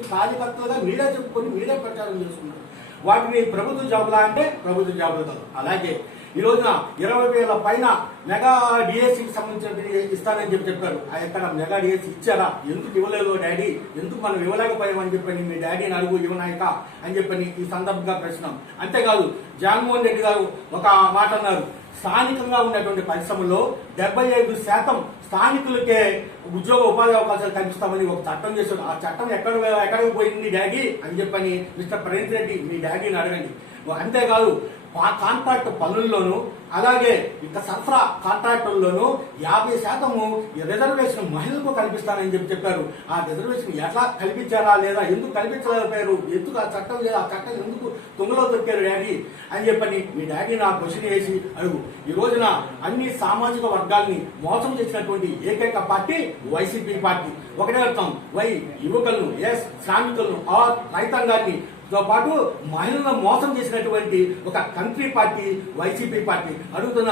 YCP కార్యకర్తలుగా మీరే చెప్పుకొని మీరే ప్రచారం చేసుకున్నారు. వాటిని ప్రభుత్వ జాబులా అంటే ప్రభుత్వ జాబులు కాదు. అలాగే ఈ రోజున 20,000 పైన మెగా డిఎస్సికి సంబంధించిన ఇస్తానని చెప్పారు. ఎక్కడ మెగా డిఎస్సి ఇచ్చారా? ఎందుకు ఇవ్వలేదు డాడీ? ఎందుకు మనం ఇవ్వలేకపోయామని చెప్పని మీ డాడీని అడుగు ఇవ్వనాయక అని చెప్పని ఈ సందర్భంగా ప్రశ్న. అంతేకాదు జగన్మోహన్ రెడ్డి గారు ఒక మాట అన్నారు, స్థానికంగా ఉన్నటువంటి పరిశ్రమల్లో 75% స్థానికులకే ఉద్యోగ ఉపాధి అవకాశాలు కల్పిస్తామని ఒక చట్టం చేశారు. ఆ చట్టం ఎక్కడికి పోయింది డాడీ అని చెప్పని మిస్టర్ ప్రణీత్ రెడ్డి మీ డాడీని అడగండి. అంతేకాదు కాంట్రాక్ట్ పనుల్లోనూ అలాగే ఇంకా సరఫరా కాంట్రాక్టుల్లోనూ 50% రిజర్వేషన్ మహిళలకు కల్పిస్తానని చెప్పారు. ఆ రిజర్వేషన్ ఎట్లా కల్పించారా లేదా ఎందుకు కల్పించలేకపోయారు? ఎందుకు ఆ చట్టం లేదా ఆ చట్టం ఎందుకు తుంగలో దొక్కారు డాడీ అని చెప్పని మీ డాడీ నా క్వశ్చన్ వేసి అడుగు. ఈ రోజున అన్ని సామాజిక వర్గాల్ని మోసం చేసినటువంటి ఏకైక పార్టీ వైసీపీ పార్టీ. ఒకటే అర్థం, యువకులను శ్రామికులను రైతాంగాన్ని తో పాటు మహిళలను మోసం చేసినటువంటి ఒక కంట్రీ పార్టీ వైసీపీ పార్టీ. అడుగుతున్నా